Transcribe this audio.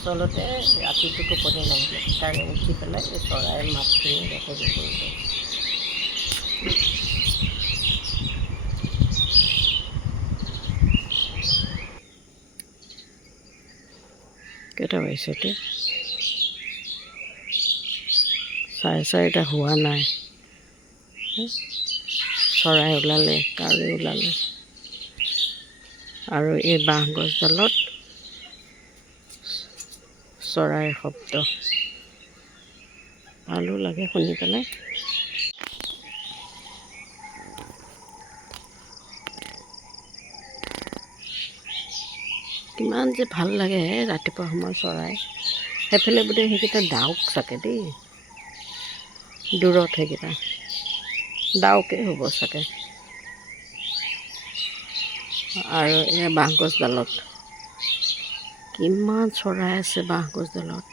আচলতে ৰাতিটো টোপনি নাহিলে সেইকাৰণে উঠি পেলাই এই চৰাইৰ মাতখিনি ৰেকৰ্ডিং কৰিলোঁ। কেইটা বাজিছে এতিয়া? 4:30 হোৱা নাই। চৰাই ওলালে, কাউৰী ওলালে, আৰু এই বাঁহগছডালত চৰাইৰ শব্দ ভালো লাগে শুনি পেলাই। কিমান যে ভাল লাগে ৰাতিপুৱা সময়ত চৰাই। সেইফালে বোধে সেইকেইটা ডাউক চাগে দেই, দূৰত সেইকেইটা ডাউকে হ'ব চাগে। আৰু এই বাঁহগছডালত কিমান চৰাই আছে বাঁহগছডালত।